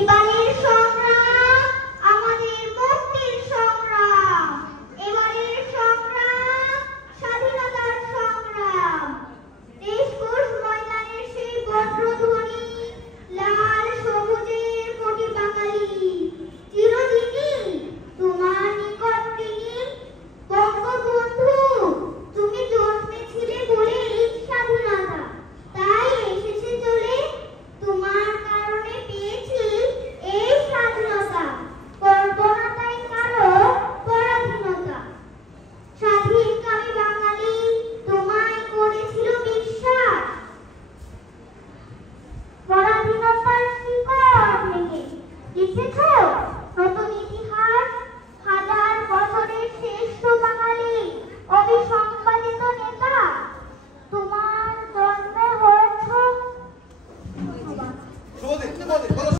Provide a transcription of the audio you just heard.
এবারের সংগ্রাম আমাদের মুক্তির সংগ্রাম, এবারের সংগ্রাম স্বাধীনতার সংগ্রাম। রেসকোর্স ময়দানের সেই বজ্রধ্বনি, লাল সবুজের কোটি বাঙালি চিরদিনই তোমার নিকট তিনি। বঙ্গবন্ধু, তুমি জন্মেছিলে বলেই স্বাধীনতা, তাই এসেছে চলে, তোমার কারণে পেয়েছি এই স্বাধীনতা। করব না তাই কারো পরাধীনতা। স্বাধীনকামী বাঙালি তোমায় করেছিল বিশ্বাস, পরাধীনতার শিকড় ভেঙে লিখেছ নতুন ইতিহাস। হাজার বছরের শ্রেষ্ঠ বাঙালি অবিসংবাদিত নেতা তোমার জন্মে হয়েছ।